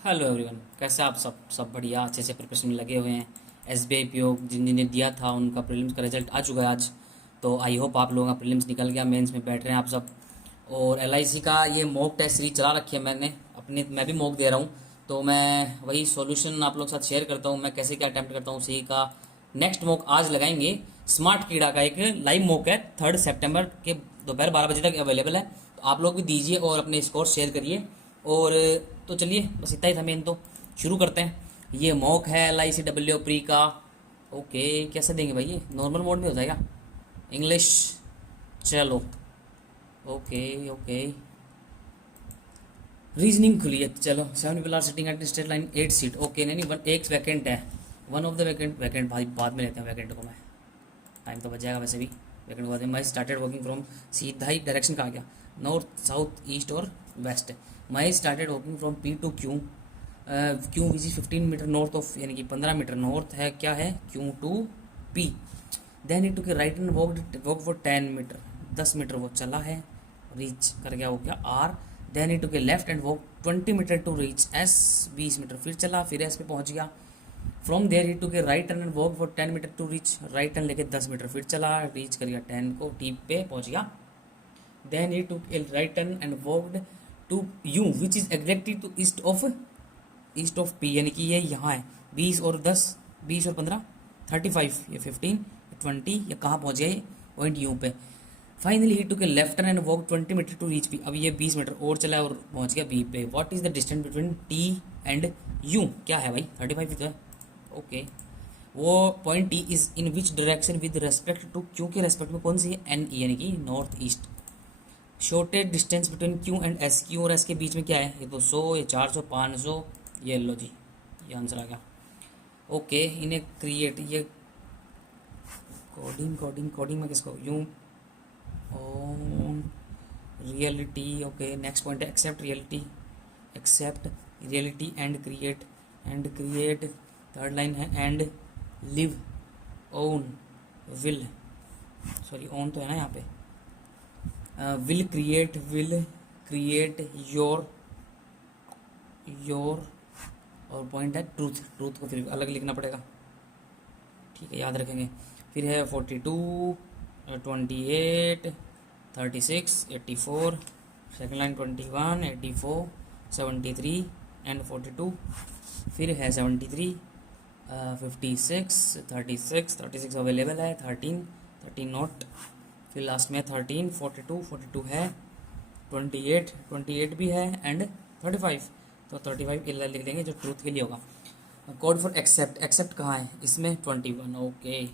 Hello everyone, कैसे आप सब बढ़िया अच्छे से प्रिपरेशन में लगे हुए हैं। एसबीआई पीओ जिन जिन्हें दिया था उनका प्रीलिम्स का रिजल्ट आ चुका है आज। तो आई होप आप लोगों का प्रीलिम्स निकल गया, मेंस में बैठ रहे हैं आप सब। और एलआईसी का ये मॉक टेस्ट सीरीज चला रखी है मैंने अपनी, मैं भी मॉक दे रहा हूँ। तो मैं वही सॉल्यूशन आप लोग के साथ शेयर करता हूँ, मैं कैसे क्या अटैम्प्ट करता हूँ उसी का नेक्स्ट मॉक आज लगाएंगे। स्मार्ट कीड़ा का एक लाइव मॉक है, 3 सितंबर के दोपहर 12 बजे तक अवेलेबल है। तो आप लोग भी दीजिए और अपने स्कोर शेयर करिए। और तो चलिए, बस इतना ही था मेन, तो शुरू करते हैं। ये मॉक है LICW प्री का। ओके, कैसे देंगे भाई? ये नॉर्मल मोड में हो जाएगा, इंग्लिश। चलो, ओके ओके। रीजनिंग खुली है, चलो। 7 people are sitting at straight line 8 seat. Okay, नहीं नहीं, एक वैकेंट है। One of the vacant vacant भाई बाद में लेते हैं वैकेंट को। मैं टाइम तो बच जाएगा वैसे भी। वैकेंट के बाद मैं स्टार्टेड वर्किंग फ्रॉम, सीधा ही डायरेक्शन कहा गया, नॉर्थ साउथ ईस्ट और वेस्ट। मैं started working from P to Q। Q which is 15 metre north of, यानी कि 15 मीटर नॉर्थ है, क्या है, Q to P। Then he took right and walk for 10 metre, 10 metre वो चला है, रीच कर गया, हो गया R। Then he took left and walk 20 metre to reach S, 20 metre फिर चला, फिर S पे पहुंच गया। From there he took right turn and walk for 10 metre to reach, right turn लेके 10 मीटर फिर चला, रीच कर गया 10 को, T पे पहुंच गया। Then he to a right turn and walked to U which is exactly to east of P, यानी कि ये यहाँ है। 20 और 10, 20 और 15, 35, ये 15, 20, ये कहाँ पहुँच गया, ये पॉइंट U पे। Finally he took a left turn and walk 20 metre to reach P। अब ये 20 मीटर और चला और पहुँच गया B पे। What is the distance between T and U? क्या है भाई? 35 तो है। ओके, वो point T is in which direction with respect to Q के रेस्पेक्ट में कौन सी है? NE, यानी कि north east. Shortest distance between Q and S, Q और S के बीच में क्या है? ये तो 100, ये 400, 500, ये लो जी, ये आंसर आ गया। ओके, इन्हें क्रिएट, ये कोडिंग कोडिंग कोडिंग में किसको यूँ on reality. Okay, next point है accept reality and create. Third line है and live own will, sorry own तो है ना यहाँ पे, विल क्रिएट योर और पॉइंट है ट्रूथ को फिर अलग लिखना पड़ेगा, ठीक है, याद रखेंगे। फिर है 42, 28, 36, 84, सेकेंड लाइन 21, 84, 73 एंड 42। फिर है 73, 56, 36 अवेलेबल है, 13 नोट। फिर लास्ट में 13, 42 है, 28 भी है एंड 35। तो 35 लिख देंगे जो ट्रूथ के लिए होगा। कोड फॉर एक्सेप्ट कहाँ है इसमें? 21। Okay,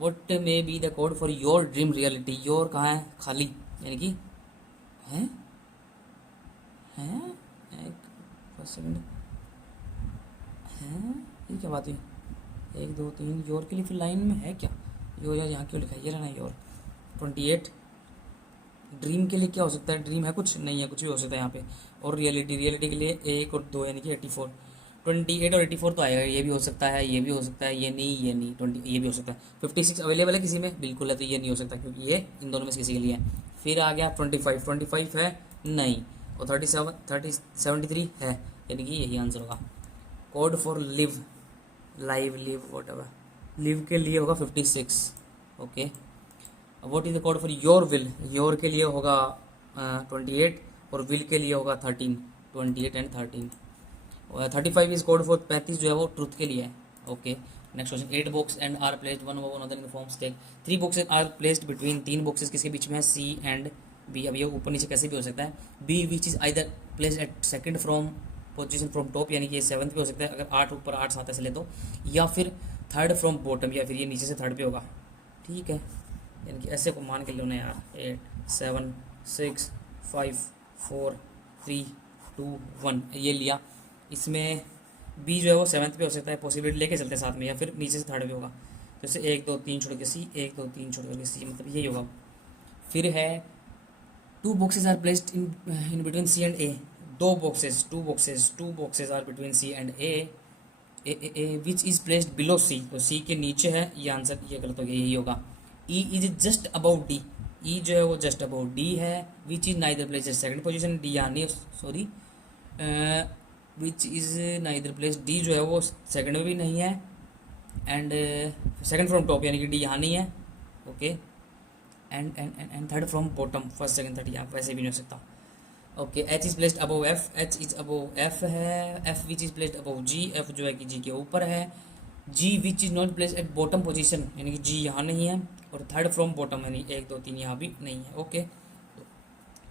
what may be the code for your dream reality? Your कहाँ है? खाली, यानी कि हैं हैं एक सेकेंड, हैं ये क्या बात है? 1 2 3, योर के लिए फिर लाइन में है क्या? योर यार यहाँ क्यों लिखा है? ये रहना योर। 28 ड्रीम के लिए क्या हो सकता है? ड्रीम है कुछ? नहीं है, कुछ भी हो सकता है यहाँ पे। और रियलिटी के लिए 1 और 2, यानी कि 84। 28 और 84 तो आएगा, ये भी हो सकता है, ये भी हो सकता है, ये नहीं 20, ये भी हो सकता है। 56 अवेलेबल है किसी में? बिल्कुल है, तो ये नहीं हो सकता क्योंकि ये इन दोनों में से किसी के लिए है। फिर आ गया 25 है नहीं, और 73 है, यानी कि यही आंसर होगा। Code for live what ever, live के लिए होगा 56। Okay, what is the code for your will? Your के लिए होगा 28 और विल के लिए होगा 13, 28 एंड 13। 35 इज कोड फॉर 35 जो है वो ट्रूथ के लिए है। Okay, next question. 8 box and are placed one over another in the form stack. 3 boxes are placed between, 3 boxes किसके बीच में है? C and B। अब ये ऊपर नीचे कैसे भी हो सकता है। B which is either placed at second from position from top, यानी कि ये 7th पे हो सकता है अगर 8 ऊपर 8 7 ऐसे ले तो, या फिर थर्ड फ्रॉम बॉटम, या फिर ये नीचे से थर्ड पे होगा, ठीक है। यानी कि ऐसे को मान के लो ना यार। 8 7 6 5 4 3 2 1 ये लिया। इसमें बी जो है वो 7th पे हो सकता है, पॉसिबिलिटी लेके चलते हैं साथ में, या फिर नीचे से थर्ड पे होगा। जैसे 1 2 3 छोड़ के C, 1 2 3 छोड़ के C, मतलब यही होगा। फिर है 2 boxes are placed in between C and A। 2 boxes are between C and A which is placed below C, तो C के नीचे है, ये आंसर ये गलत हो गया, यही होगा। E is just about D, E जो है वो जस्ट अबाउट D है, which is neither place second position D, यानी sorry which is neither place, D जो है वो सेकंड में भी नहीं है, एंड सेकंड फ्रॉम टॉप यानी कि डी यहाँ नहीं है, okay, and third from bottom, first second third यहाँ वैसे भी नहीं हो सकता, okay. H is placed above F, H is above F है, F which is placed above G, F जो है कि जी के ऊपर है, G which is not placed at bottom position यानी कि जी यहाँ नहीं है, और थर्ड फ्रॉम बॉटम यानी 1 2 3 यहाँ भी नहीं है, ओके।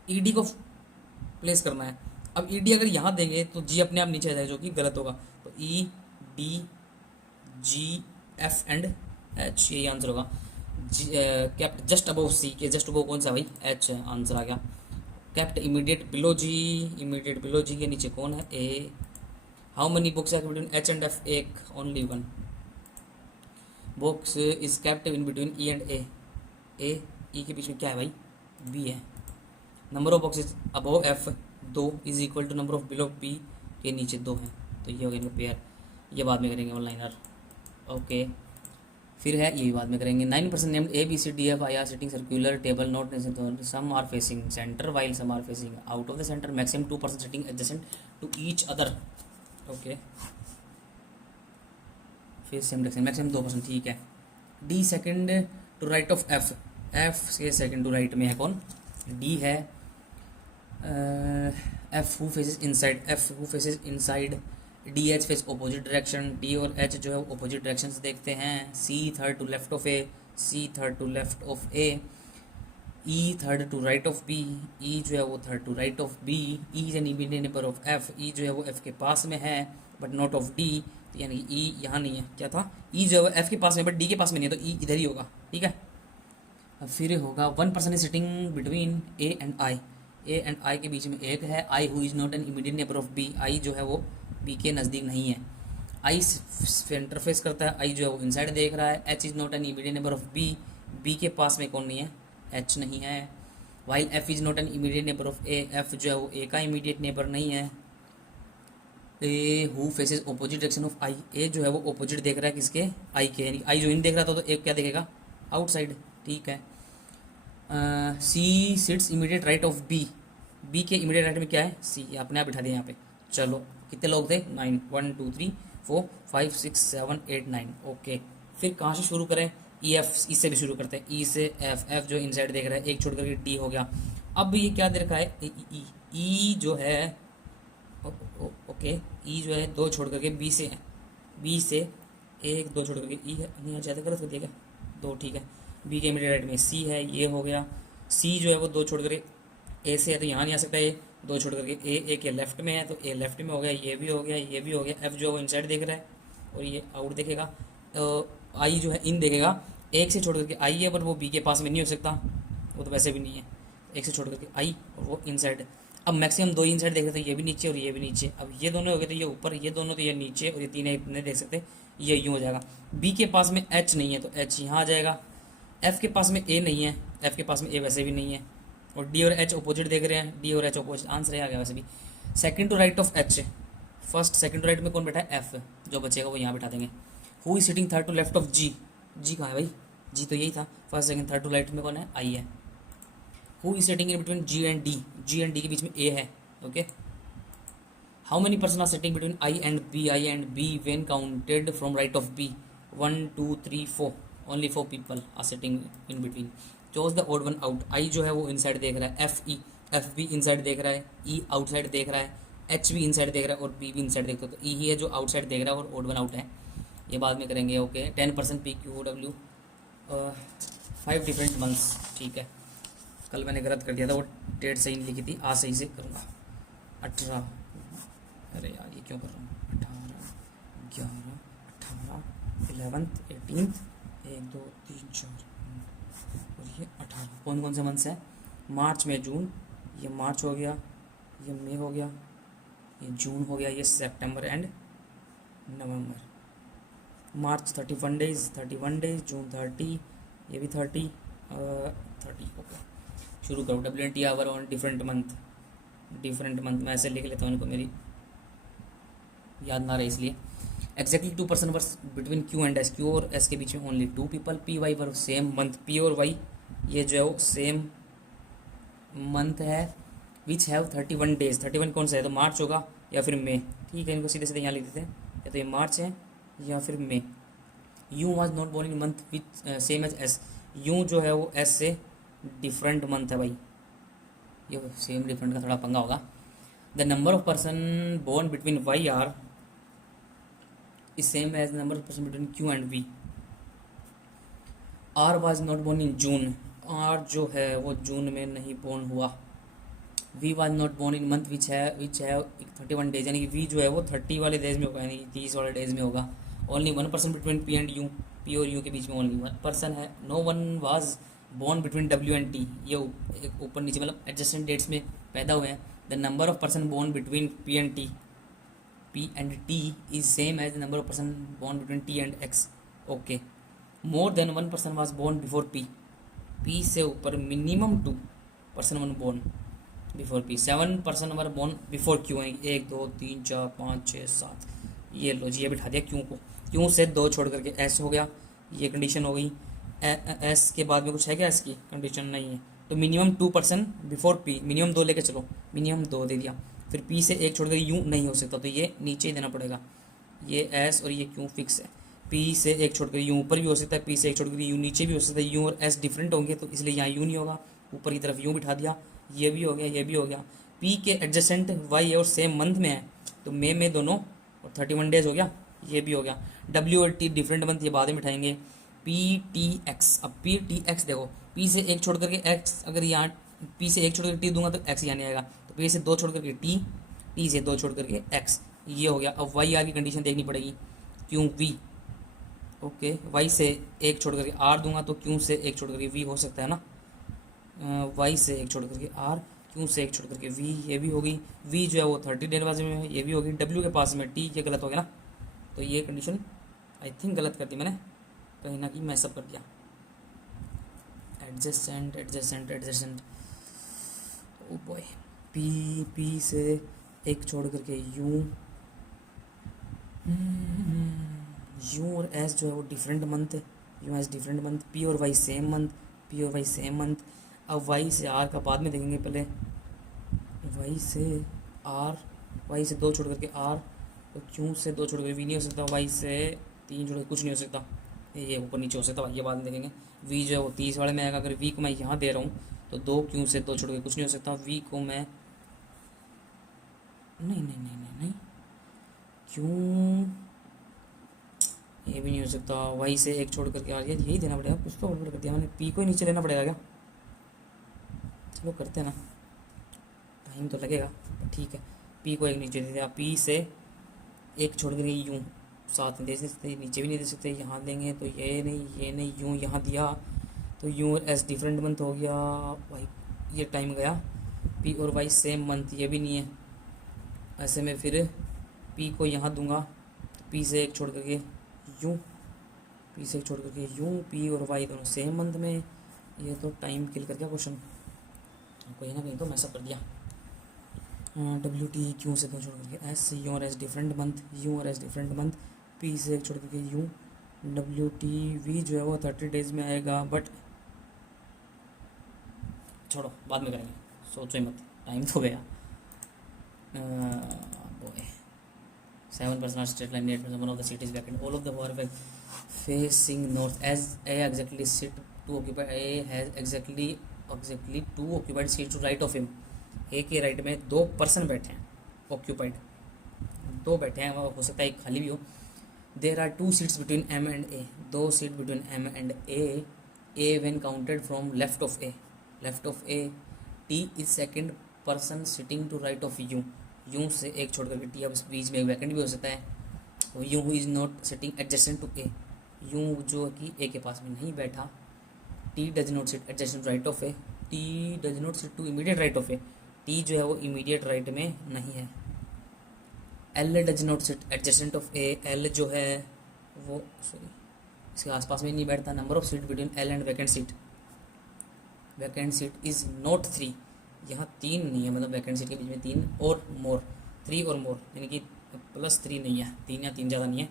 ई डी को प्लेस करना है। अब ई डी अगर यहाँ देंगे तो जी अपने आप नीचे आ जाएगा जो कि गलत होगा, तो E D G F and H यही आंसर होगा। जी कैप्ट जस्ट अबव सी, के जस्ट अबव कौन सा भाई, एच आंसर आ गया। Kept immediate below G, immediate below G के नीचे कौन है, A. How many books are between H and F, एक, only one. Books is kept in between E and A, A E के बीच में क्या है भाई, बी है। Number of boxes above F 2 is equal to number of below B, के नीचे 2 हैं, तो ये हो गया इनका पेयर। ये बाद में करेंगे ऑनलाइनर, ओके। फिर है ये बाद में करेंगे। 9% named A B C D F I are sitting circular table not, some are facing centre while some are facing out of the centre, maximum 2% sitting adjacent to each other, okay. फिर same direction, maximum 2%, ठीक है। D second to right of F, F के second to right में है कौन, D है। F who faces inside, F who faces inside, D H face opposite direction, D और H जो है वो ऑपोजिट डायरेक्शन से देखते हैं। C third to left of A, C third to left of A, E third to right of B, E जो है वो third to right of B, E is an immediate neighbour of F, E जो है वो F के पास में है बट नॉट ऑफ डी, यानी कि ई यहाँ नहीं है, क्या था, ई जो है एफ के पास में बट डी के पास में नहीं है, तो ई इधर ही होगा, ठीक है। अब फिर होगा 1% sitting between A and I, A and I के बीच में एक है, I who is not an immediate neighbour of B, I जो है वो बी के नज़दीक नहीं है। आई इंटरफेस करता है, आई जो है वो इनसाइड देख रहा है। H is not an immediate neighbour of B, B के पास में कौन नहीं है, एच नहीं है। While F is not an immediate neighbour of A, F जो है वो ए का इमीडिएट नेबर नहीं है। A who faces opposite direction of I, A जो है वो ऑपोजिट देख रहा है किसके, आई के, यानी आई जो इन देख रहा था तो एक क्या देखेगा, आउटसाइड, ठीक है। C sits immediate right of B, B के इमीडिएट राइट में क्या है, सी, अपने आप बिठा दिया यहाँ पे। चलो कितने लोग थे, 9, 1 2 3 4 5 6 7 8 9, ओके। फिर कहाँ से शुरू करें, ई एफ, इससे भी शुरू करते हैं, ई से एफ, एफ जो इनसाइड देख रहा है, एक छोड़ करके डी हो गया। अब ये क्या दे रखा है, ई जो है, ओके, ई जो है 2 छोड़ करके बी से है, बी से 1 2 छोड़ करके ई है, नहीं ज़्यादा गलत हो दिया 2, ठीक है। बी के इमीडिएट राइट में सी है, ये हो गया। सी जो है वो 2 छोड़ करके ए से है तो यहाँ नहीं आ सकता, ये 2 छोड़ करके ए के लेफ्ट में है तो ए लेफ्ट में हो गया, ये भी हो गया, ये भी हो गया। एफ जो है वो इनसाइड देख रहा है और ये आउट देखेगा। आई जो है इन देखेगा, एक से छोड़ करके आई है पर वो बी के पास में नहीं हो सकता, वो तो वैसे भी नहीं है, एक से छोड़ करके आई और वो इनसाइड। अब मैक्सिमम 2 इनसाइड देख रहे थे, ये भी नीचे और ये भी नीचे। अब ये दोनों हो गए तो ये ऊपर, ये दोनों तो ये नीचे, और ये 3 नहीं देख सकते, ये यूँ हो जाएगा। बी के पास में एच नहीं है तो एच यहाँ आ जाएगा। एफ के पास में ए नहीं है, एफ के पास में ए वैसे भी नहीं है, और डी और एच अपोजिट देख रहे हैं, डी और एच अपोजिट, आंसर आ गया वैसे भी। Second to right of H, first second to right में कौन बैठा है, एफ, जो बचेगा वो यहाँ बैठा देंगे। Who is sitting third to left of G, G कहाँ है भाई, जी तो यही था, first second third to right में कौन है, आई है। Who is sitting in between G and D, G and D के बीच में ए है, okay. How many person are sitting between I and B, I and B when counted from right of B, 1 2 3 4, only 4 people are sitting in between. Choose the odd one out, I जो है वो inside देख रहा है, F भी inside देख रहा है, ई आउटसाइड देख रहा है, एच भी इनसाइड देख रहा है और बी भी इनसाइड देख रहा है, तो ई ही है जो आउटसाइड देख रहा है और ओड वन आउट है, ये बाद में करेंगे, okay. 10% P Q W, 5 different months, ठीक है। कल मैंने गलत कर दिया था, वो डेट सही नहीं लिखी थी, आज सही से करूँगा। 18, अरे यार ये क्यों कर रहा हूँ, 18 11 18 11th 18th 1 2 3 4 और ये 18, कौन कौन से मंथ्स हैं, मार्च में जून, ये मार्च हो गया, ये मई हो गया, ये जून हो गया, ये सितंबर एंड नवंबर। मार्च 31 डेज, 31 डेज, जून 30, ये भी 30 ओके। शुरू करो, WNT our on different month, different month मैं ऐसे लिख लेता हूँ, इनको मेरी याद ना रहे इसलिए। Exactly 2% were between Q and S, Q और एस के बीच में only 2 people. P Y were same month, P और वाई ये जो है वो सेम मंथ है, विच हैव 31 डेज, 31 कौन सा है तो मार्च होगा, या फिर मई, ठीक है, इनको सीधे सीधे यहाँ लिख देते हैं, या तो ये मार्च है या फिर मई। U was not born in month with same as S, U जो है वो एस से डिफरेंट मंथ है भाई, ये सेम डिफरेंट का थोड़ा पंगा होगा। The number of person born between Y R is same as number of person between Q and V. R was not born in June, R जो है वो जून में नहीं बोर्न हुआ। V was not born in month which है 31 days, यानी कि वी जो है वो 30 वाले डेज में होगा, यानी कि 30 वाले डेज में होगा। Only 1% between P and U, P और यू के बीच में ओनली 1% है। No one was born between W and T, ये ऊपर नीचे मतलब एडजस्टेंट डेट्स में पैदा हुए हैं। The number of person born between P and T is same as the number of person born between T and X. Okay, more than 1 person was born before P, P से ऊपर minimum 2 person one born before P, 7 person were born before Q है, 1 2 3 4 5 6 7, ये लो जी, ये बिठा दिया Q को, Q से 2 छोड़ करके एस हो गया, ये कंडीशन हो गई। एस के बाद में कुछ है क्या, एस की कंडीशन नहीं है, तो minimum 2 person before P, minimum 2 लेके चलो, मिनिमम 2 दे दिया। फिर पी से 1 छोड़ कर यू नहीं हो सकता, तो ये नीचे ही देना पड़ेगा, ये एस और ये क्यू फिक्स है। पी से 1 छोड़ कर यू ऊपर भी हो सकता है, पी से 1 छोड़ कर यू नीचे भी हो सकता है, यू और एस डिफरेंट होंगे तो इसलिए यहाँ यू नहीं होगा, ऊपर की तरफ यू बिठा दिया, ये भी हो गया, ये भी हो गया। पी के एडजेसेंट वाई और सेम मंथ में है, तो मई में दोनों और 31 डेज हो गया, ये भी हो गया। डब्ल्यू और टी डिफरेंट मंथ, ये बाद में बिठाएंगे। पी टी एक्स, अब पी टी एक्स देखो, पी से 1 छोड़ करके एक्स, अगर यहाँ पी से 1 छोड़ करके टी दूंगा तो एक्स यहाँ नहीं आएगा, तो पी से 2 छोड़ करके टी, टी से 2 छोड़ करके एक्स, ये हो गया। अब वाई आर की कंडीशन देखनी पड़ेगी, क्यों वी, ओके, वाई से 1 छोड़ करके आर दूंगा तो क्यों से 1 छोड़ करके वी हो सकता है ना, वाई से 1 छोड़ करके आर, क्यू से 1 छोड़ करके वी, ये भी होगी। वी जो है वो 30 डेज बाजू में है, ये भी होगी। डब्ल्यू के पास में टी, ये गलत हो गया ना, तो ये कंडीशन आई थिंक गलत कर दी मैंने, कहीं ना कहीं मैसअप कर दिया। Adjacent adjacent adjacent, oh boy, P से 1 छोड़ करके यू और एस जो है वो डिफरेंट मंथ है, U S different month, P और वाई सेम मंथ, पी और वाई सेम मंथ। अब वाई से आर का बाद में देखेंगे, पहले वाई से आर, वाई से 2 छोड़ करके आर, तो क्यू से 2 छोड़ करके वी नहीं हो सकता, वाई से 3 छोड़ कर कुछ नहीं हो सकता, ये ऊपर नीचे हो सकता है, ये बाद में देखेंगे। वी जो है वो 30 वाले में आएगा, अगर वी को मैं यहाँ दे रहा हूँ तो 2 क्यू से 2 छोड़ कर कुछ नहीं हो सकता, वी को मैं नहीं क्यों, ये भी नहीं हो सकता, वाई से 1 छोड़ करके यार यही देना पड़ेगा, कुछ तो गड़बड़ कर दिया मैंने, पी को ही नीचे लेना पड़ेगा क्या, चलो करते हैं ना, टाइम तो लगेगा, ठीक है। पी को 1 नीचे दे दिया, पी से 1 छोड़ करके यूँ साथ में दे सकते, नीचे भी नहीं दे सकते, यहाँ देंगे तो ये नहीं यूँ यहाँ दिया, तो यूँ और एस डिफरेंट मंथ हो गया भाई, ये टाइम गया। पी और वाई सेम मंथ, ये भी नहीं है, ऐसे में फिर पी को यहाँ दूंगा, तो पी से 1 छोड़ करके यूँ, पी से 1 छोड़ करके यूँ, पी और वाई दोनों सेम मंथ में, ये तो टाइम किल कर गया क्वेश्चन, कहीं ना कहीं तो मैसअप कर दिया। डब्ल्यू टी क्यू से 2 छोड़ करके एस, यू और एस डिफरेंट मंथ, यू और एस डिफरेंट मंथ, पी से 1 छोड़ करके यू, डब्ल्यू टी वी जो है वो 30 डेज में आएगा, बट छोड़ो बाद में करेंगे, सोचो ही मत, टाइम तो गया। 7% straight line, 8% one of the seat is vacant, all of the who are facing north, as A exactly sit to occupy, A has exactly 2 occupied seats to right of him, A के right में 2 person बैठे हैं, occupied 2 बैठे हैं, हो सकता है एक खाली भी हो। There are 2 seats between M and A, 2 seat between M and A when counted from left of A, T is second person sitting to right of U, U से 1 छोड़ करके T, अब इस बीच में वैकेंट भी हो सकता है, और U is not sitting adjacent to A, U जो कि A के पास में नहीं बैठा, T does not sit adjacent right of A, T does not sit to immediate right of A, T जो है वो इमीडिएट राइट में नहीं है। L does not sit adjacent of A, L जो है वो सॉरी इसके आसपास में नहीं बैठता। Number of seat between L and vacant seat is not 3, यहाँ 3 नहीं है, मतलब वैकेंट सीट के बीच में 3 और मोर, 3 और मोर, यानी कि +3 नहीं है, 3 या 3 ज़्यादा नहीं है,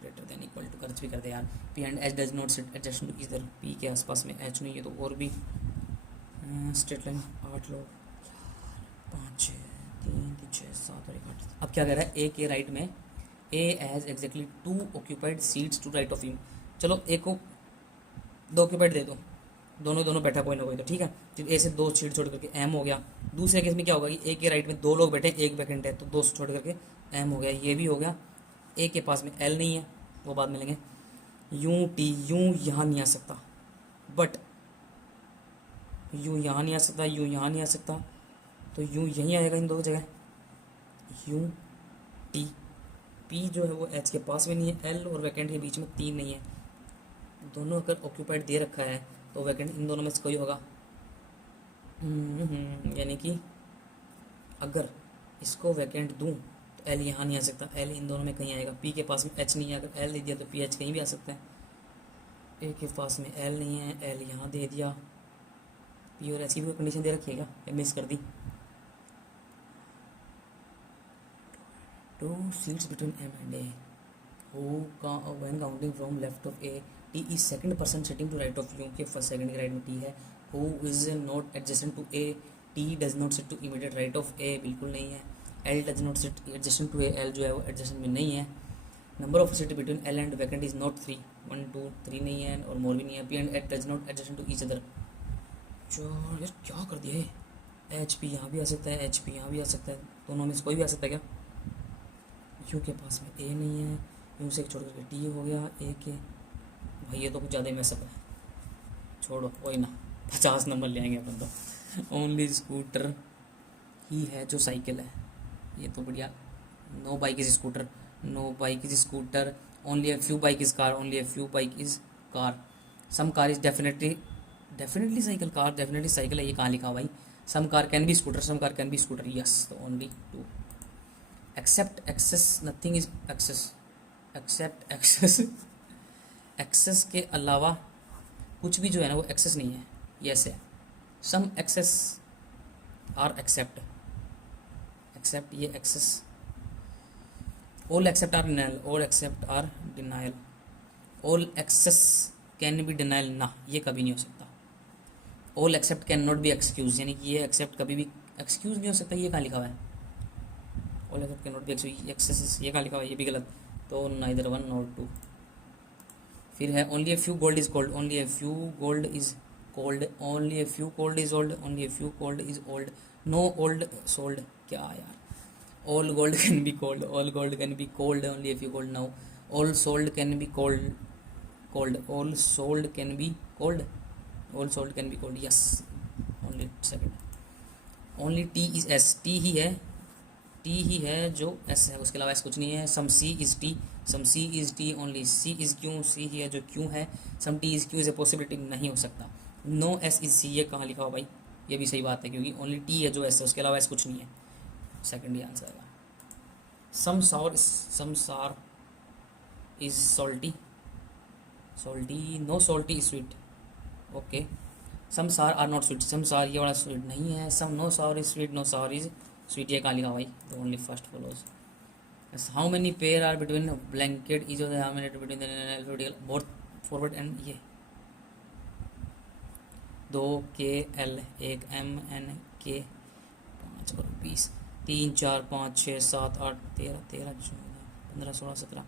ग्रेटर देन इक्वल टू खर्च भी करते यार। P and H does not sit adjacent to इधर, P के आसपास में H नहीं है, तो और भी स्ट्रेट लाइन 8 लोग, 5 6 3 3 6 7 और 1 8। अब क्या कह रहा है, ए के राइट में A has exactly 2 occupied seats to right of him. चलो ए को 2 ऑक्यूपाइड दे दो, दोनों दोनों बैठा कोई ना कोई, तो ठीक है। फिर ए से 2 सीट छोड़ करके एम हो गया। दूसरे केस में क्या होगा कि ए के राइट में 2 लोग बैठे, एक वैकेंट है, तो 2 छोड़ करके एम हो गया, ये भी हो गया। ए के पास में एल नहीं है, वो बाद में लेंगे। यूँ टी, यूँ यहाँ नहीं आ सकता, बट यूँ यहाँ नहीं आ सकता, यूँ यहाँ नहीं आ सकता, तो यूँ यहीं आएगा इन दो जगह। यूँ टी, पी जो है वो एच के पास में नहीं है, एल और वैकेंट के बीच में 3 नहीं है, दोनों अगर ऑक्यूपाइड दे रखा है तो वैकेंट इन दोनों में से कोई होगा। यानी कि अगर इसको वैकेंट दूं तो एल यहाँ नहीं आ सकता, एल इन दोनों में कहीं आएगा। पी के पास में एच नहीं है, अगर एल दे दिया तो पी एच कहीं भी आ सकता है। ए के पास में एल नहीं है, एल यहाँ दे दिया। पी और एच की भी कंडीशन दे रखी है क्या, मिस कर दी। 2 seats between M and A, when counting from left of A, T is second person sitting to right of U के फर्स्ट सेकंड के राइट में T है। Who is not adjacent to A, T does not sit to immediate right of A, बिल्कुल नहीं है। L does not sit adjacent to A, L जो है वो adjacent में नहीं है। Number of seats between L and vacant is not 3, 1 2 3 नहीं है और more भी नहीं है। P and H does not adjacent to each other। यार क्या कर दिया है, एच पी यहाँ भी आ सकता है, एच पी यहाँ भी आ सकता है, दोनों में से कोई भी आ सकता है क्या। यू के पास में ए नहीं है, यू से छोड़ करके टी हो गया ए के। भाई ये तो कुछ ज़्यादा ही मैसअप है, छोड़ो कोई ना, 50 नंबर ले आएंगे अपन तो। ओनली स्कूटर ही है जो साइकिल है, ये तो बढ़िया। No bike is scooter, no bike is scooter, only a few bike is car, only a few bike is car. Some car is definitely cycle, car definitely cycle है, ये कहाँ लिखा भाई। Some car can be scooter, some car can be scooter, yes, तो only 2। Except access, nothing is access, except access, access के अलावा कुछ भी जो है ना वो एक्सेस नहीं है, यस है। Some access are accept, accept ये access. All accept are denial, all accept are denial, all access can be denial, ना ये कभी नहीं हो सकता। All accept can not be excuse, यानी कि ये एक्सेप्ट कभी भी एक्सक्यूज नहीं हो सकता, ये कहाँ लिखा हुआ है। All accept can not be access, ये कहाँ लिखा हुआ है, ये भी गलत, तो नाइदर 1 नॉर 2। फिर है only a few gold is gold, only a few gold is cold, only a few cold is old, only a few cold is old, no old sold, क्या यार। All gold can be cold, all gold can be cold, only a few gold, no all sold can be cold, cold all sold can be cold, all sold can be cold, yes, only second. Only T is S, T ही है, T ही है जो S है, उसके अलावा S कुछ नहीं है। Some C is T, some C is T, only C is Q, C ही है जो क्यू है। Some T is Q is a possibility, नहीं हो सकता। नो एस इज सी, ये कहाँ लिखा हो भाई, ये भी सही बात है क्योंकि ओनली टी है जो एस है, उसके अलावा एस कुछ नहीं है, सेकंड ही आंसर आएगा। सम सार is salty, salty, no salty is sweet, okay. Some सार आर नॉट स्वीट, सम सार ये वाला स्वीट नहीं है। Some no sour is sweet, no sour is sweet, ये कहाँ लिखा भाई, the only first follows. How many pair are between blanket is how many between the both forward and, ये 2 के एल, 1 एम एन के, 5 और 20, 3 4 5 6 7 8 13 13 14 15 16 17,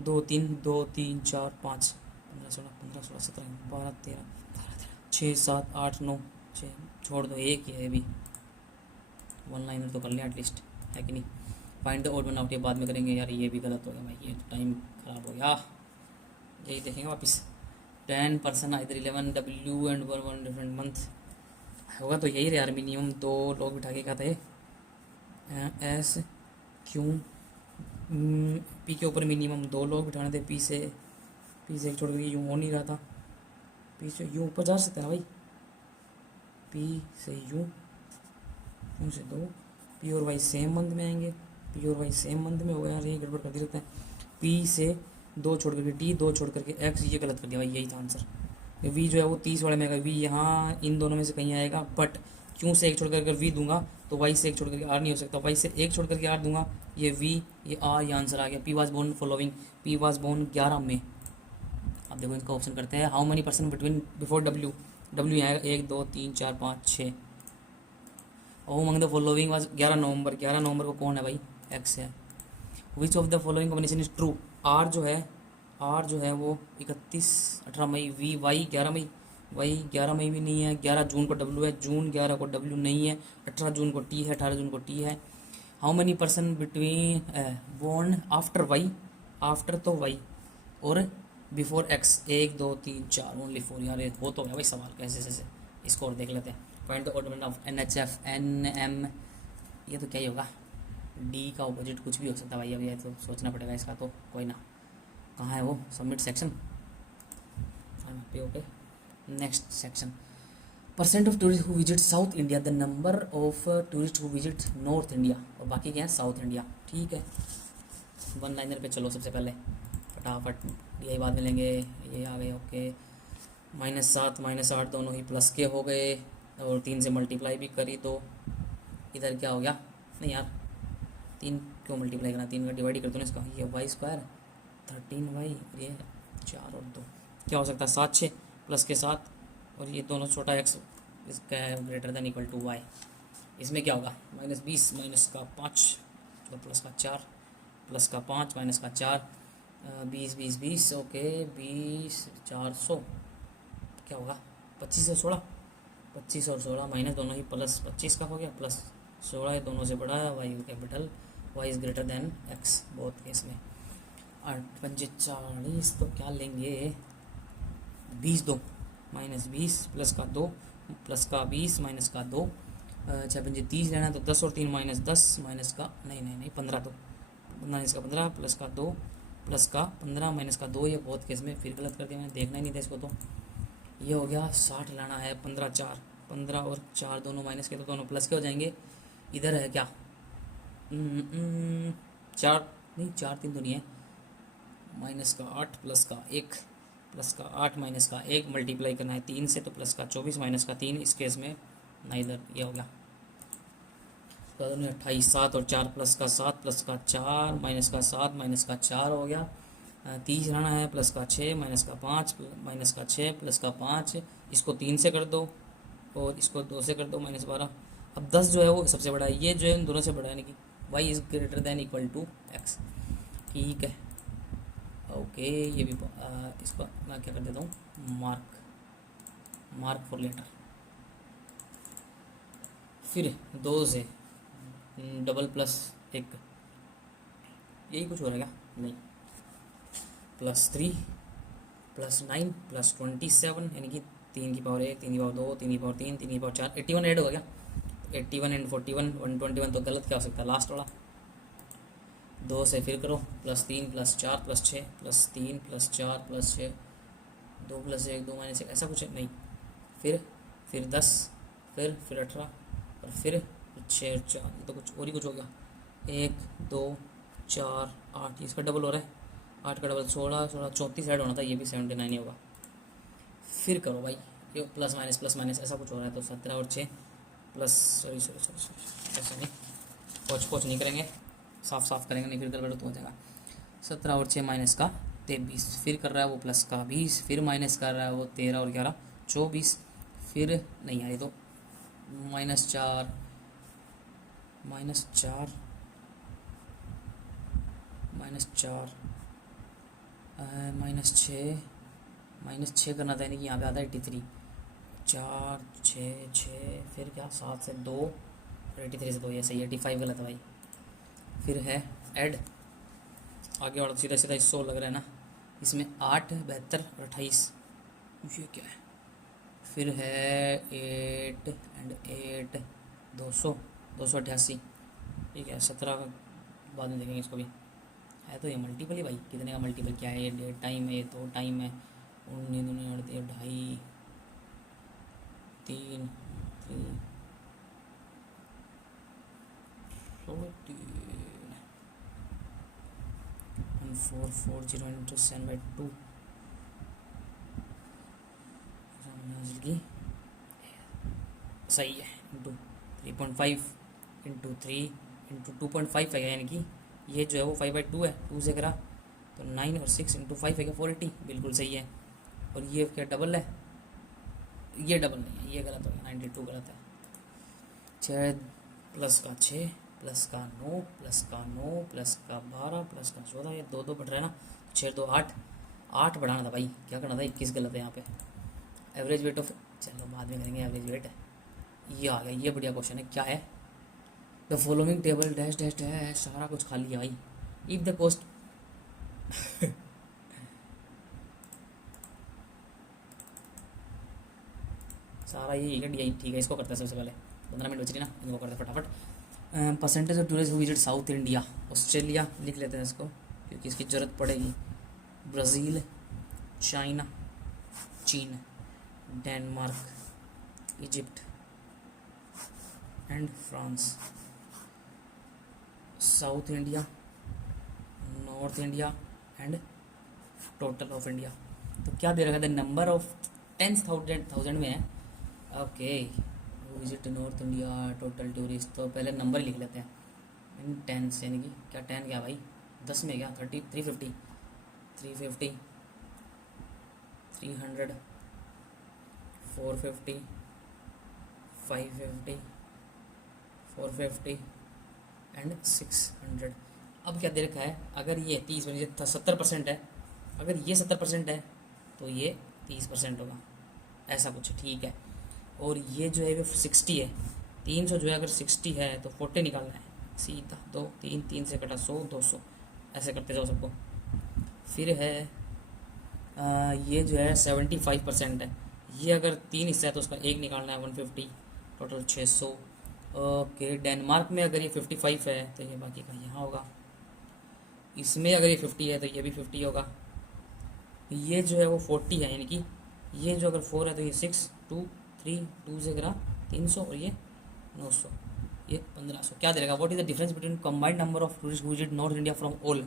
2 3 2 3 4 5 15 16 15 16 17 12 13 6 7 8 9 6, छोड़ दो एक ही है भी, 1 लाइनर तो कर लिया एटलीस्ट, है कि नहीं। Find the odd one out, ये बाद में करेंगे यार, ये भी गलत हो गया भाई, ये टाइम ख़राब हो गया, यही देखेंगे वापस। 10 person either 11 W and 1 different month, होगा तो यही यार, मिनिमम 2 लोग बिठा के क्या थे, एस क्यों पी के ऊपर मिनिमम 2 लोग बिठाने थे, पी से एक छोड़ कर यूँ हो नहीं रहा था, पी से यूँ ऊपर जा सकते हैं ना भाई, पी से यूँ से 2, पी और वाई सेम मंथ में आएंगे, पी और वाई सेम मंथ में हो गया यार, ये गड़बड़ कर दी रखते हैं। पी से 2 छोड़ करके टी, 2 छोड़ करके एक्स, ये गलत कर दिया भाई, यही था आंसर। वी जो है वो 30 वाले में आएगा, वी यहाँ इन दोनों में से कहीं आएगा, बट क्यों से 1 छोड़ करके वी दूंगा तो वाई से 1 छोड़ करके आर नहीं हो सकता, वाई से 1 छोड़ करके आर दूंगा, ये वी ये आर, ये आंसर आ गया। P was born following, P was born 11 में। अब देखो इसका ऑप्शन करते हैं, how many person between before W, W यहाँ आएगा 1 2 3 4 5 6, among the following was 11 November, 11 नवंबर को कौन है भाई, एक्स है। Which of the following combination is true, R जो है वो 18 मई, वी वाई 11 मई, वाई 11 मई भी नहीं है, 11 जून को डब्ल्यू है, जून 11 को डब्ल्यू नहीं है, 18 जून को टी है, 18 जून को टी है। How many person between born after Y, after तो वाई और बिफोर एक्स, 1 2 3 4 ओनली 4। यार ये हो तो गया भाई सवाल, कैसे कैसे इसको और देख लेते हैं। Find the order of N H F N M, ये तो क्या ही होगा, डी का ऑपोजिट कुछ भी हो सकता है भाई, अभी ये तो सोचना पड़ेगा इसका, तो कोई ना। कहाँ है वो सबमिट सेक्शन, पे okay. Next section, percent of tourist who visit South India, the number of tourist who visit North India, और बाकी क्या है साउथ इंडिया। ठीक है, वन लाइनर पे चलो सबसे पहले फटाफट, यही बाद में लेंगे, ये आ गए ओके। -7 -8 दोनों ही प्लस के हो गए, और 3 से मल्टीप्लाई भी करी तो इधर क्या हो गया, नहीं यार 3 क्यों मल्टीप्लाई करना, 3 का डिवाइड कर दो ना इसका, ये वाई स्क्वायर 13y, और ये 4 और 2 क्या हो सकता है 7 6 प्लस के 7, और ये दोनों छोटा x इसका है greater than equal to y। इसमें क्या होगा -20 माइनस का 5 तो प्लस का 4, प्लस का 5 माइनस का 4, 20 20 20 ओके, 20 400 क्या होगा 25 और 16, 25 और 16 माइनस दोनों ही प्लस 25 का हो गया, प्लस 16 है दोनों से बड़ा है, Y capital, Y is greater than X बहुत केस में। 8 पंजे 40, तो क्या लेंगे 20 2 -20 प्लस का 2 प्लस का 20 माइनस का 2, 6 पंजे 30 लेना है तो 10 और 3 -10 माइनस का नहीं 15, तो माइनस का 15 प्लस का 2 प्लस का 15 माइनस का 2, ये बहुत केस में फिर गलत कर दिया मैंने, देखना ही नहीं था इसको। तो ये हो गया 60 लाना है, 15 4, 15 और 4 दोनों माइनस के तो दोनों प्लस के हो जाएंगे। इधर है क्या 4 नहीं 4 3 तो नहीं है, माइनस का 8 प्लस का 1, प्लस का 8 माइनस का 1 मल्टीप्लाई करना है 3 से, तो प्लस का 24 माइनस का 3, इस केस में ना इधर ये हो गया तो 28 7 और 4 प्लस का 7 प्लस का 4 माइनस का 7 माइनस का 4 हो गया। 30 रहना है, प्लस का 6 माइनस का 5 माइनस का 6 प्लस का 5, इसको 3 से कर दो और इसको 2 से कर दो -12। अब 10 जो है वो सबसे बड़ा है, ये जो है उन दोनों से बड़ा है, यानी कि y is greater than equal to x। ठीक है ओके, ये भी इसको मैं क्या कर देता हूँ मार्क फॉर लेटर। फिर 2 से डबल प्लस 1, यही कुछ हो रहा है क्या, नहीं, +3 +9 +27, यानी कि 3 की पावर 1 3 की पावर 2 3 की पावर 3 3 की पावर 4, 81 ऐड होगा क्या, 81 एंड 41 121, तो गलत क्या हो सकता है लास्ट वाला। 2 से फिर करो +3 +4 +6 +3 +4 +6, 2 + 1 2 - 1 ऐसा कुछ नहीं, फिर 10 फिर 18 और फिर 6 और 4, तो कुछ और ही कुछ हो गया, 1 2 4 8, इसका डबल हो रहा है, 8 का डबल 16 16 34 ऐड होना था, ये भी 79 ही होगा। फिर करो भाई ये प्लस माइनस ऐसा कुछ हो रहा है, तो 17 और 6 प्लस सॉरी ऐसा नहीं, पोच नहीं करेंगे, साफ करेंगे नहीं फिर गड़बड़ तो हो जाएगा। 17 और 6 माइनस का 23, फिर कर रहा है वो प्लस का 20, फिर माइनस कर रहा है वो 13 और 11 24, फिर नहीं यार ये तो -4 -4 -4 -6 करना था, यानी कि यहाँ पे आता है 83, 4 6 6, फिर क्या 7 से 2 और 83 से 2, ये सही है, 85 गलत है भाई। फिर है ऐड, आगे वाला सीधा 100 लग रहा है ना, इसमें 8 72 और 28, ये क्या है, फिर है 8 एंड 8 200 288, ठीक है 17 बाद में देखेंगे इसको भी, है तो ये मल्टीपल ही भाई, कितने का मल्टीपल क्या है, ये 1.5 टाइम है, ये 2 टाइम है, 19 2.5 3 3 4 4 0 इंटू 7/2 सही है, इंटू 3.5 इंटू 3 इंटू 2.5 है, यानी कि ये जो है वो 5/2 है, 2 से करा तो 9 और 6 इंटू 5 है क्या 480, बिल्कुल सही है। और ये क्या डबल है, ये डबल नहीं है, ये गलत हो गया, 92 गलत है। शायद प्लस का 6 प्लस का 9 प्लस का 9 प्लस का 12 प्लस का 14, ये दो दो बढ़ रहा है ना, 6 2 8, 8 बढ़ाना था भाई, क्या करना था, 21 गलत है यहाँ पे। एवरेज वेट ऑफ, चलो बाद में करेंगे एवरेज वेट। ये आ गया, ये बढ़िया क्वेश्चन है, क्या है, the following table dash dash dash, सारा कुछ खाली है भाई। इफ द कॉस्ट सारा ये ठीक है, इसको करते हैं सबसे पहले, 15 मिनट बच रही ना, इनको करते हैं फटाफट। Percentage of tourist who visit South India, Australia लिख लेते हैं इसको क्योंकि इसकी ज़रूरत पड़ेगी, ब्राज़ील, चाइना, चीन, Denmark, Egypt and France. South India, north India and total of India. तो क्या दे रखा था, नंबर ऑफ 10,000 में है। Okay, visit North India total tourist, तो पहले नंबर लिख लेते हैं इन 10 से, यानी कि क्या 10 क्या भाई, 10 में क्या 30, 350, 350, 300, 450, 550, 450 एंड 600। अब क्या दे रखा है, अगर ये 30 में 70% है, अगर ये 70% है तो ये 30% होगा, ऐसा कुछ, ठीक है। और ये जो है वो 60 है, 300 जो है अगर 60 है तो 40 निकालना है, सीधा 2 3 3 से कटा 100 200, ऐसे करते जाओ सबको। फिर है ये जो है 75% है, ये अगर 3 हिस्सा है तो उसका एक निकालना है, 150, टोटल 600। ओके, डेनमार्क में अगर ये 55 है तो ये बाकी का यहाँ होगा, इसमें अगर ये 50 है तो ये भी 50 होगा, ये जो है वो 40 है, यानी कि ये जो अगर 4 है तो ये 6 2 3 2 से करा 300 और ये 900, ये 1500। क्या देगा, what is the difference between combined number of tourist visit North India from all,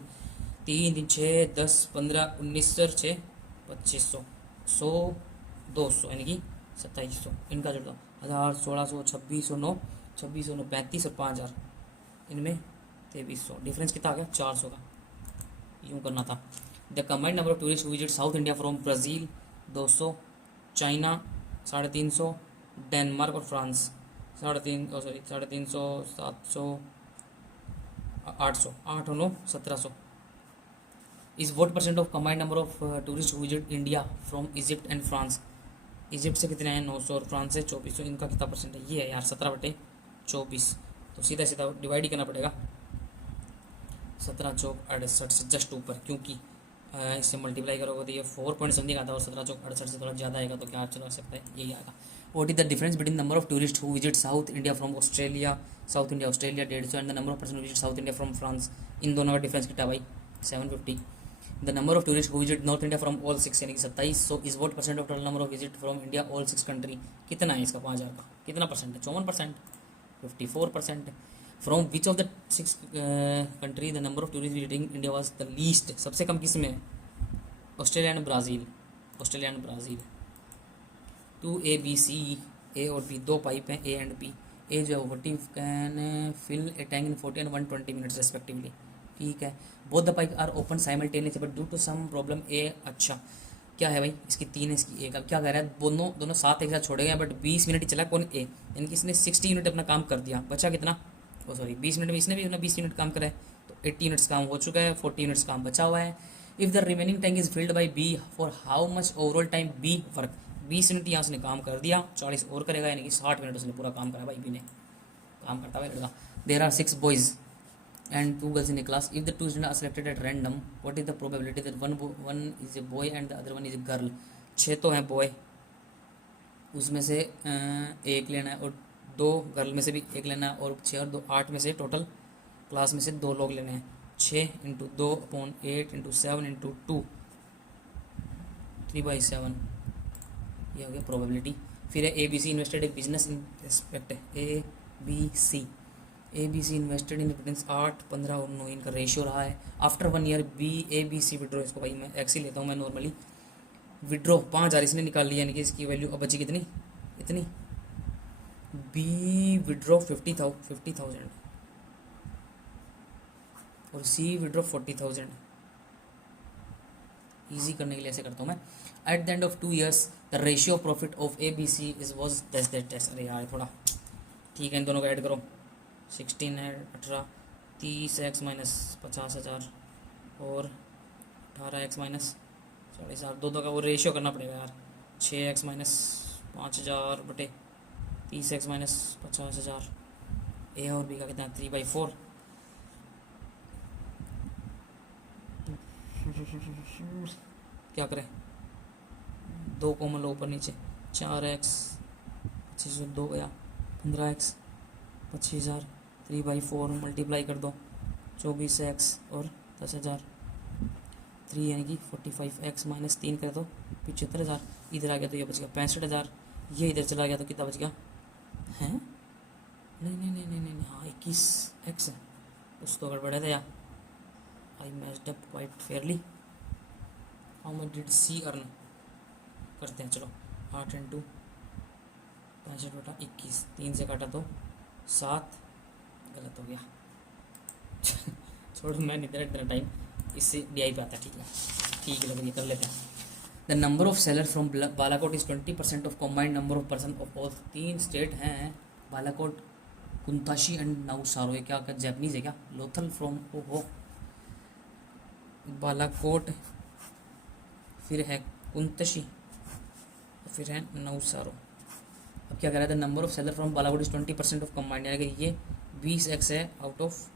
3 6 10 15 19 6 2500 100 200, यानी कि 2700, इनका जोड़ दो, 1000 1600 2600 9 2600 9 35 और 5000, इनमें 2300, डिफरेंस कितना आ गया 400 का, यूँ करना था। The combined number of tourist visit South India from Brazil 200, China 350, Denmark और France 350, 700 800, 8 9 1700। Is what percent of combined number of tourist visit India from Egypt and France, Egypt से कितने हैं 900 और फ्रांस से 2400, इनका कितना परसेंट है, ये है यार 17/24, तो सीधा सीधा डिवाइड ही करना पड़ेगा, 17 चौक 68 से जस्ट ऊपर, क्योंकि इससे मल्टीप्लाई करोगे तो ये 4 पॉइंट समथिंग आता है और 17 चौक 68 से थोड़ा ज़्यादा आएगा, तो क्या चला सकता है, यही आएगा। What is the difference between number of tourist who visit South India from Australia, South India Australia 150 and the number of person visit South India from France, इन दोनों का डिफरेंस कितना भाई 750। The number of tourist who visit North India from all 6, यानी कि 27, so is what percent of total number of visit from India all 6 country, कितना है इसका 5000 का, कितना परसेंट है 54%, 54%। From which of the 6 country the number of tourist visiting India was the least, सबसे कम किस में है, Australia and Brazil, Australia and Brazil. 2 A B C, ए और बी दो पाइप हैं, ए एंड बी, ए जो है 40 can fill a tank in 40 and 120 minutes respectively, ठीक है। Both the pipe are open simultaneously but due to some problem a, अच्छा क्या है भाई, इसकी 3 है इसकी 1, अब क्या कह रहा है, दोनों साथ एक साथ छोड़े गए बट 20 मिनट ही चला कौन ए, यानी कि इसने 60 यूनिट अपना काम कर दिया, बचा कितना, ओ सॉरी 20 मिनट में इसने भी अपना 20 यूनिट काम करा है, तो 80 यूनिट्स काम हो चुका है, 40 यूनिट्स काम बचा हुआ है। If the remaining tank is filled by B for how much overall time B work, 20 minute यहाँ उसने काम कर दिया, 40 और करेगा, यानी कि 60 मिनट उसने पूरा काम करा भाई, बी ने काम करता हुआ लड़का। There are 6 boys and 2 girls in a class. If the 2 students are selected at random, what is the probability that one is a boy and the other one is a girl? 6 तो हैं boy, उसमें से एक लेना है, और 2 girl में से भी एक लेना है, और 6 और 2 8 में से टोटल क्लास में से 2 लोग लेने हैं, 6 × 2/8 × 7 × 2 3/7, ये हो गया प्रोबेबिलिटी। फिर है ABC invested A business in respect, ABC invested in returns 8 15 और 9, इनका रेशियो रहा है। आफ्टर 1 ईयर ABC विड्रो, इसको भाई मैं एक्स ही लेता हूँ मैं नॉर्मली, विड्रो 5000 इसने निकाल लिया, यानी कि इसकी वैल्यू अब बची कितनी, इतनी, B विड्रो 50,000 और C विड्रो 40,000। ईजी करने के लिए ऐसे करता हूँ मैं। At the end of 2 years the ratio of profit of ABC is was that. अरे यार थोड़ा ठीक है, इन दोनों को ऐड करो, 16 है 18, 30x माइनस 50,000 और 18x माइनस 40,000, दो का वो रेशियो करना पड़ेगा यार। 6x माइनस 5,000 बटे 30x माइनस 50,000, ए और बी का कितना 3/4। क्या करें, 2 कॉमन लो ऊपर नीचे, 4x 25 गया, 15x 25,000, 3/4 मल्टीप्लाई कर दो 24x और 10,000, 3 यानी कि 45x माइनस 3 कर दो 75,000, इधर आ गया तो ये बच गया 65,000, ये इधर चला गया तो कितना बच गया हैं, नहीं नहीं नहीं नहीं नहीं, हाँ 21x, कुछ तो गड़बड़ है। I matched up quite fairly. How much did C earn, करते हैं चलो, 8 इंटू 65/21, 3 से काटा तो 7, गलत हो गया छोड़ो, मैं नहीं दे रहा इतना टाइम, इससे DI पे आता है। ठीक लग रही है, कर लेते हैं। The number of seller from Balakot is 20% of combined number of person of all. 3 state हैं, बालाकोट, कुंताशी एंड नाउसारो। ये क्या जैपनीज है क्या, लोथल फ्रॉम, ओहो, बालाकोट, फिर है कुंतशी, फिर है नौसारो। अब क्या कह रहा है, the number of seller from Balakot is 20% of combined, यानी कि ये 20x है आउट ऑफ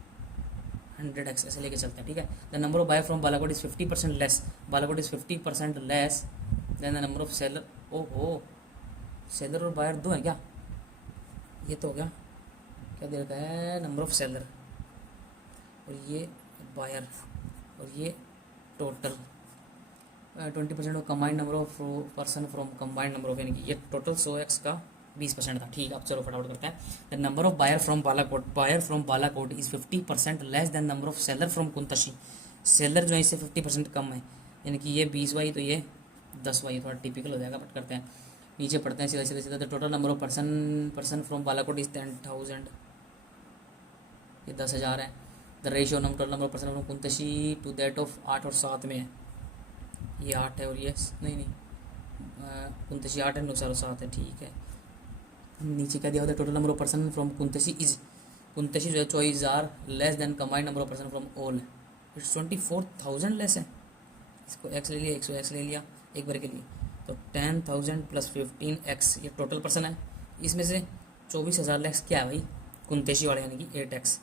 100x, ऐसे लेके चलते हैं। ठीक है, the number of buyer from Balakot is 50% less, Balakot is 50% less than the number of seller. ओहो, सेलर और बायर 2 हैं क्या, ये तो हो गया, क्या दे रखा है, नंबर ऑफ सेलर और ये बायर और ये total 20% of combined number of person from combined number of, यानी कि ये टोटल 100x का 20% था। ठीक है, अब चलो फटाफट करते हैं। The number of buyer from Balakot is 50% less than number of seller from Kuntshi. Seller जो है इससे 50% कम है, यानी कि ये 20y तो ये 10y, थोड़ा टिपिकल हो जाएगा, बट करते हैं, नीचे पढ़ते हैं सीधा सीधा सीधा। The total number of person from Balakot is 10,000, ये 10,000 है। The ratio total number of person from Kuntshi to that of 8 और 7 में है, ये 8 है और ये नहीं कुंतशी 8 है, नौसारो 7 है। ठीक है, नीचे क्या दिया होता है, total number of person from Kuntshi is, Kuntshi जो है 24,000 less than combined number of person from all, it's 24,000 less है। इसको x ले लिया, 100x ले लिया एक बार के लिए, तो 10,000 प्लस 15x, ये टोटल पर्सन है। इसमें से 24,000 लेस क्या है भाई, कुंतशी वाले, यानी कि 8x,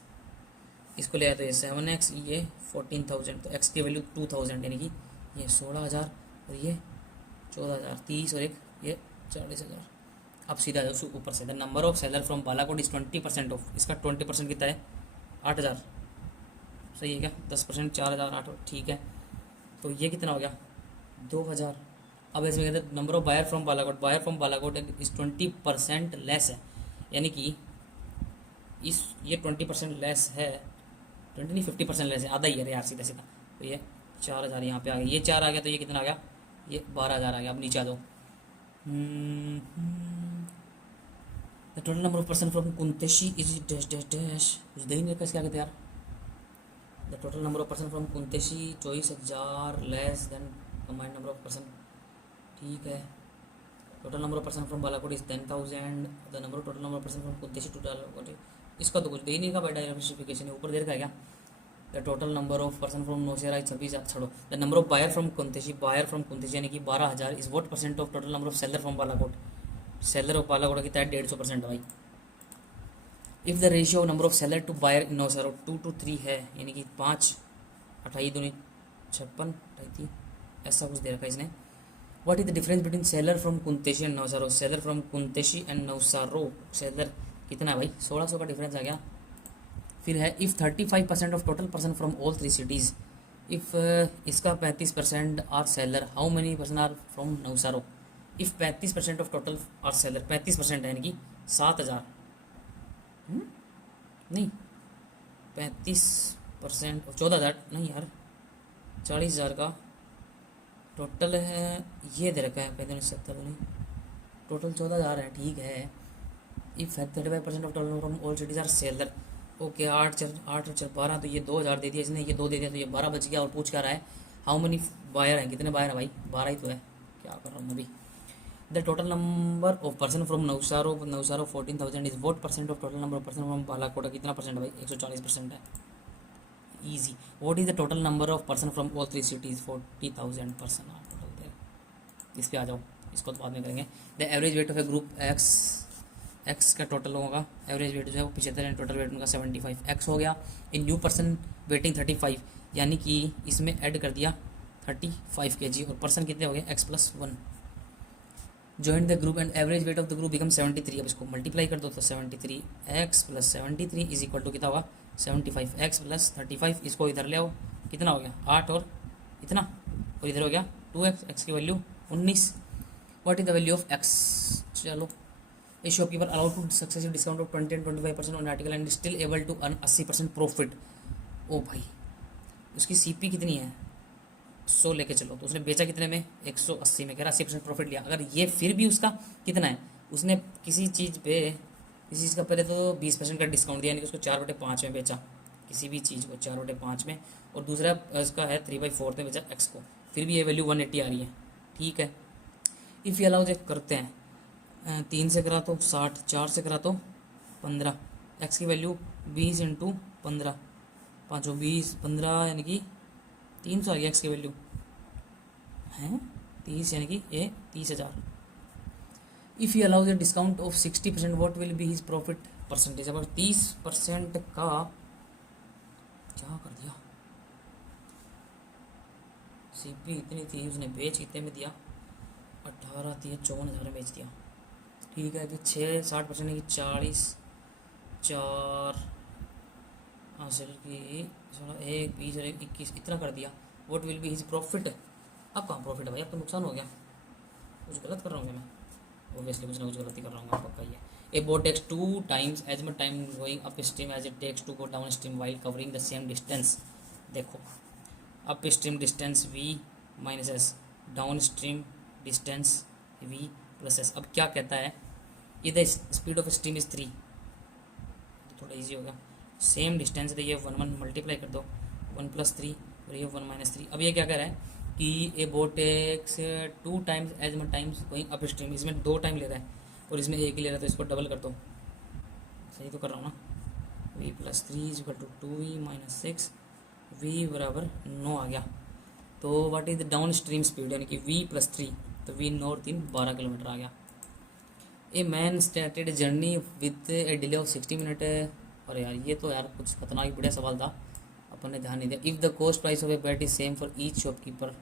इसको ले आया तो ये 7x, ये 14,000, तो x की वैल्यू 2,000, यानी कि ये 16,000 और ये 14,000, 30 और एक ये 40,000। अब सीधा जाओ ऊपर से, the number of seller from Balakot is 20% of, इसका 20% कितना है, 8,000, सही है क्या, 10% 4,000, 8, ठीक है, तो ये कितना हो गया 2,000। अब इसमें कहते हैं number of buyer from Balakot is 20% less है, यानी कि इस ये 20% लेस है, 20 नहीं 50% लेस है, आधा ही है यार, सीधा सीधा, तो ये 4,000 यहाँ पे आ गया, ये 4 आ गया, तो ये कितना आ गया, ये 12,000 आ गया। अब नीचे आ दो, the total number of person from Kuntshi is dash dash dash, कुछ दे ही नहीं रखा, क्या कहते हैं यार, the total number of person from Kuntshi 24,000 less than combined number of person. ठीक है, total number of person from Balakot is 10,000, the number of total number of person from Kuntshi total, इसका तो कुछ दे ही नहीं का बाय डायवर्सिफिकेशन, ऊपर दे रखा है क्या, the total number of person from Naushera 26,000, छोड़ो, the number of buyer from Kuntshi यानी कि 12,000 is what percent of total number of seller from Balakot, seller of Balakot कितना है 150% भाई। If the ratio number of seller to buyer in Naushera 2 to 3 है, यानी कि 5, 28 दूनी 56, 38, ऐसा कुछ दे रखा है इसने। What is the difference between seller from Kuntshi and Nausaro, seller from Kuntshi and Nausaro, seller कितना है भाई, 1600 का डिफरेंस आ गया। फिर है if 35% of total person from all 3 cities, if इसका 35% are seller, how many person are from Nausaro, if 35% of total are seller, 35% है, यानी कि 7,000, नहीं 35% 14,000 नहीं यार, 40,000 का टोटल है, ये दे रखा है 75 नहीं, टोटल 14,000 है। ठीक है, if 35% of total from all cities are seller, okay, 8 और 4 12, तो ये 2,000 दे दिया इसने, ये 2 दे दिया, तो ये 12 बच गया। और पूछ क्या रहा है, हाउ मनी बायर हैं, कितने बायर हैं भाई, 12 ही तो है, क्या कर रहा हूँ अभी। The total number of person from Navsaro 14,000 is what percent of total number of person from Balakota, कितना परसेंट है भाई? 140% है, easy. What is the total number of person from all 3 cities? 40,000 person total है। इस पे आ जाओ, इसको तो बाद में करेंगे। The average weight of A group x का टोटल होगा, एवरेज वेट जो है वो 75 है, टोटल वेट उनका 75 एक्स हो गया। इन न्यू पर्सन वेटिंग 35, यानी कि इसमें ऐड कर दिया 35 kg और पर्सन कितने हो गए? x+1। Join the group and average weight of the group become 73। अब इसको मल्टीप्लाई कर दो तो 73 x + 73 इज इक्वल टू कितना होगा? 75 x + 35। इसको इधर ले आओ, कितना हो गया? 8 और इतना, और इधर हो गया 2x, x की value 19। What is the value of x? चलो, a shopkeeper allowed to successive discount of 20 and 25% on article and still able to earn 80% profit. ओ भाई, उसकी CP कितनी है? 100 लेके चलो, तो उसने बेचा कितने में? 180 में, कह रहा 80% प्रॉफिट लिया। अगर ये फिर भी उसका कितना है? उसने किसी चीज़ का पहले तो 20% का डिस्काउंट दिया, यानी कि उसको 4/5 में बेचा, किसी भी चीज़ को 4/5 में, और दूसरा उसका है 3/4 में बेचा x को, फिर भी ये वैल्यू 180 आ रही है। ठीक है, इफ़ ये अलाउ चेक करते हैं, 3 से करा तो 60, 4 से करा तो 15, x की वैल्यू 20 × 15, 5 20 15, यानी कि 300 आ गया x की वैल्यू है 30, यानी कि ये 30,000। If he allows a discount of 60%, what will be his profit percentage? अगर 30% का क्या कर दिया, CP इतनी थी, उसने बेच कितने में दिया? 18 थी, 54,000 में बेच दिया। ठीक है, तो 60% की 40, 4 हासिल की, 1 20 और 21, इतना कर दिया। What will be his profit? अब कहाँ प्रॉफिट है भाई, अब तो नुकसान हो गया। कुछ गलत कर रहा हूँ मैं, ऑब्वियसली कुछ ना कुछ गलती कर रहा हूँ, पक्का ही है। A boat takes 2 times as much time going upstream as it takes to go downstream while covering the same distance. देखो, upstream distance v - s, downstream distance v + s। अब क्या कहता है, the speed of stream is 3, तो थोड़ा easy होगा। Same distance है, ये 1 1 मल्टीप्लाई कर दो, 1 + 3 और ये 1 - 3। अब ये क्या कह रहा है कि a boat takes 2 times as much times going upstream, इसमें 2 टाइम ले रहा है और इसमें 1 ही ले रहा है, तो इसको डबल कर दो। सही तो कर रहा हूँ ना? v + 3 = 2v - 6, v = 9 आ गया। तो what is the down stream speed, यानी कि v + 3, तो v नॉर्थ 12 किलोमीटर आ गया। A man started journey with a delay of 60 minute. अरे यार, ये तो यार कुछ खतरनाक ही बढ़िया सवाल था, अपन ने ध्यान नहीं दिया। If the cost price of a bat is same for each shopkeeper,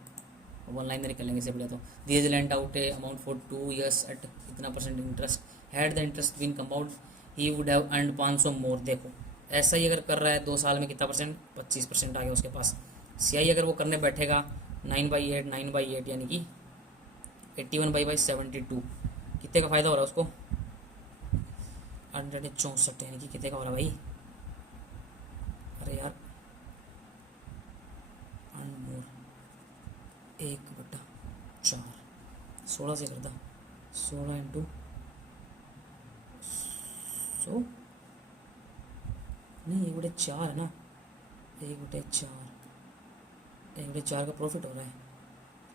online में निकलेंगे से बढ़िया। तो these lent out a amount for 2 years at इतना % interest, had the interest been compound he would have earned 500 more. देखो, ऐसा ही अगर कर रहा है 2 साल में कितना %? 25% आ गया उसके पास। CI अगर वो करने बैठेगा 9/8 यानी कि 81/72, कितने का फ़ायदा हो रहा है उसको? 164, यानी कि कितने का हो रहा है भाई? अरे यार, 1/4, 16 से करता, 16 × 100 नहीं, 1/4 है ना, 1/4, 1/4 का प्रॉफिट हो रहा है।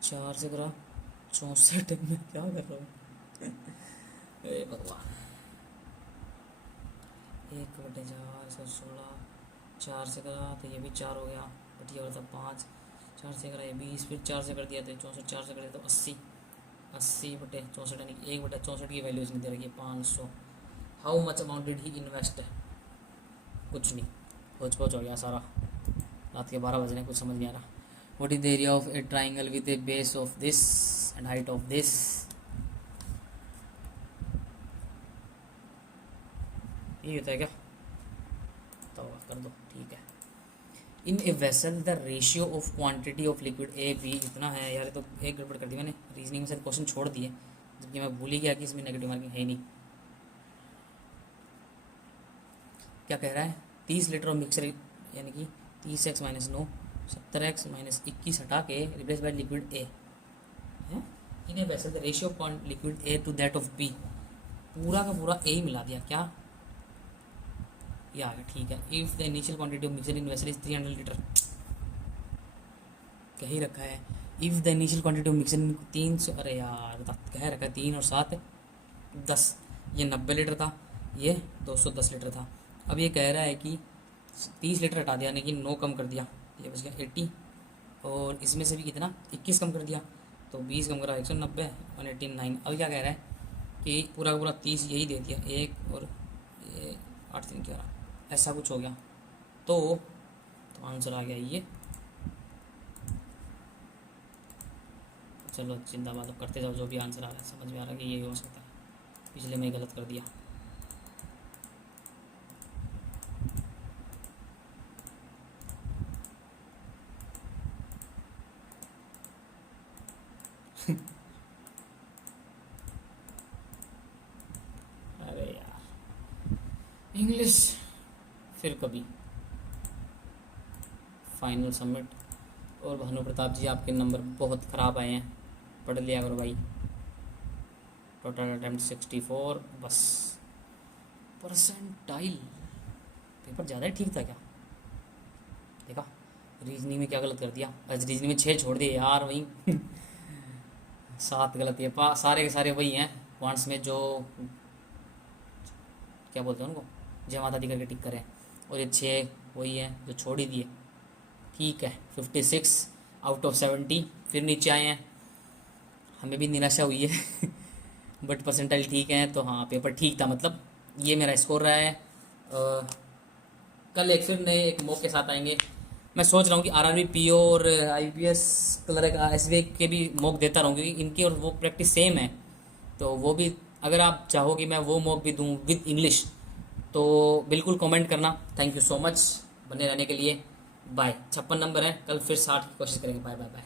4 से करा 64, में क्या कर रहा हूँ? हे भगवान, 1/4 16, 4 से करा तो ये भी 4 हो गया, बट ये होता 5, 4 से करा ये 20, फिर 4 से कर दिया तो 64, 4 से कर दिया तो 80, 80/64, यानी कि 1/64 की वैल्यू इसने दे रखी है 500। How much amount did he invest? कुछ नहीं, हो गया सारा, रात के 12 बज रहे, कुछ समझ नहीं आ रहा। What is the area of a triangle with a base of this and height of this? ये होता है क्या? तो कर दो, ठीक है। In a vessel the ratio of quantity of liquid A B इतना है। यार तो एक गड़बड़ कर दी मैंने, रीजनिंग में से क्वेश्चन छोड़ दिए, जबकि मैं भूल ही गया कि इसमें नेगेटिव मार्किंग है नहीं। क्या कह रहा है? 30 लीटर ऑफ मिक्सर, यानी कि 30x - 9, 70x - 21 हटा के रिप्लेस बाय लिक्विड ए है। In a vessel the ratio of liquid A to that of B, पूरा का पूरा ए ही मिला दिया क्या? ये आ गया, ठीक है। If the initial quantity of mixer in vessel is 300 litre, कह ही रखा है। If the initial quantity of mixer 300, अरे यार कह रखा है 3 और 7 10, ये 90 लीटर था, ये 210 लीटर था। अब ये कह रहा है कि 30 लीटर हटा दिया, यानी कि 9 कम कर दिया, ये बच गया 80, और इसमें से भी कितना 21 कम कर दिया, तो 20 कम करा 190, 189। अब क्या कह रहा है कि पूरा का पूरा 30 यही दे दिया, एक और ये 8 3 11, ऐसा कुछ हो गया। तो आंसर आ गया ये। चलो जिंदाबाद, अब करते जाओ, जो भी आंसर आ रहा है समझ में आ रहा है कि ये हो सकता है, पिछले में गलत कर दिया। अरे यार इंग्लिश फिर कभी। Final submit. और भानु प्रताप जी आपके नंबर बहुत ख़राब आए हैं, पढ़ लिया करो भाई। टोटल अटेम्प्ट 64, बस परसेंटाइल। पेपर ज़्यादा ही ठीक था क्या? देखा रीजनिंग में क्या गलत कर दिया, आज रीजनिंग में 6 छोड़ दिए यार, वहीं 7 गलत है, सारे के सारे वही हैं पॉइंट्स में, जो क्या बोलते हैं उनको, जय माता दी करके टिक करें, और ये 6 वही हैं जो छोड़ ही दिए। ठीक है 56 आउट ऑफ 70, फिर नीचे आए हैं, हमें भी निराशा हुई है बट परसेंटाइल ठीक है, तो हाँ पेपर ठीक था, मतलब ये मेरा स्कोर रहा है। कल एक फिर नए एक मॉक के साथ आएंगे। मैं सोच रहा हूँ कि आरआरबी पीओ और आईपीएस क्लर्क एसबीआई के भी मॉक देता रहूँ, क्योंकि इनकी और वो प्रैक्टिस सेम है, तो वो भी अगर आप चाहो कि मैं वो मॉक भी दूँ विद इंग्लिश, तो बिल्कुल कमेंट करना। थैंक यू सो मच बने रहने के लिए। बाय। 56 नंबर है, कल फिर 60 की कोशिश करेंगे। Bye bye bye.